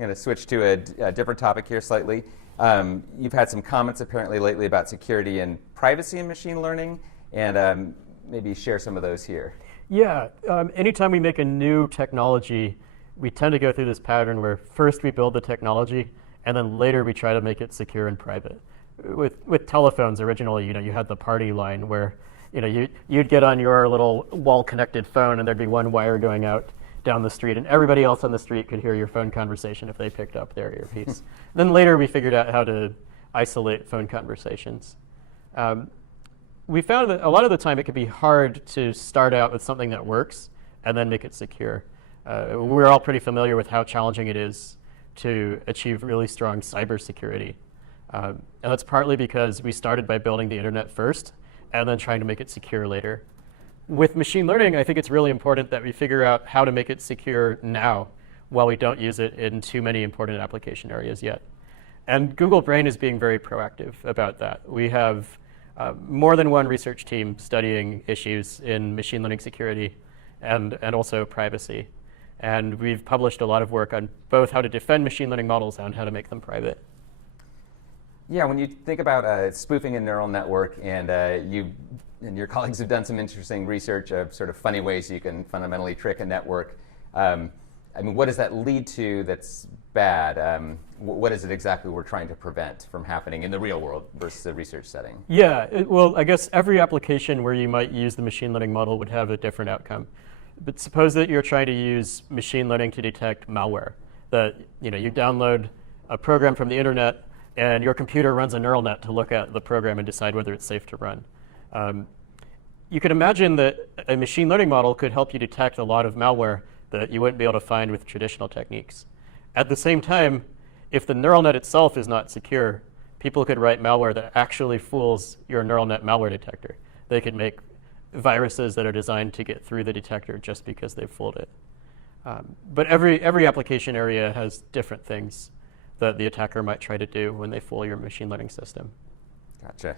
going to switch to a different topic here slightly. You've had some comments apparently lately about security and privacy in machine learning, and maybe share some of those here. Yeah, anytime we make a new technology, we tend to go through this pattern where first we build the technology, and then later we try to make it secure and private. With telephones originally, you had the party line where you'd get on your little wall-connected phone, and there'd be one wire going out down the street, and everybody else on the street could hear your phone conversation if they picked up their earpiece. Then later we figured out how to isolate phone conversations. We found that a lot of the time it could be hard to start out with something that works and then make it secure. We're all pretty familiar with how challenging it is to achieve really strong cybersecurity. And that's partly because we started by building the internet first and then trying to make it secure later. With machine learning, I think it's really important that we figure out how to make it secure now while we don't use it in too many important application areas yet. And Google Brain is being very proactive about that. We have more than one research team studying issues in machine learning security and also privacy. And we've published a lot of work on both how to defend machine learning models and how to make them private. Yeah, when you think about spoofing a neural network, and you and your colleagues have done some interesting research of sort of funny ways you can fundamentally trick a network. I mean, what does that lead to that's bad? What is it exactly we're trying to prevent from happening in the real world versus a research setting? Yeah, well, I guess every application where you might use the machine learning model would have a different outcome. But suppose that you're trying to use machine learning to detect malware. That you download a program from the internet, and your computer runs a neural net to look at the program and decide whether it's safe to run. You could imagine that a machine learning model could help you detect a lot of malware that you wouldn't be able to find with traditional techniques. At the same time, if the neural net itself is not secure, people could write malware that actually fools your neural net malware detector. They could make viruses that are designed to get through the detector just because they've fooled it. But every application area has different things that the attacker might try to do when they fool your machine learning system. Gotcha.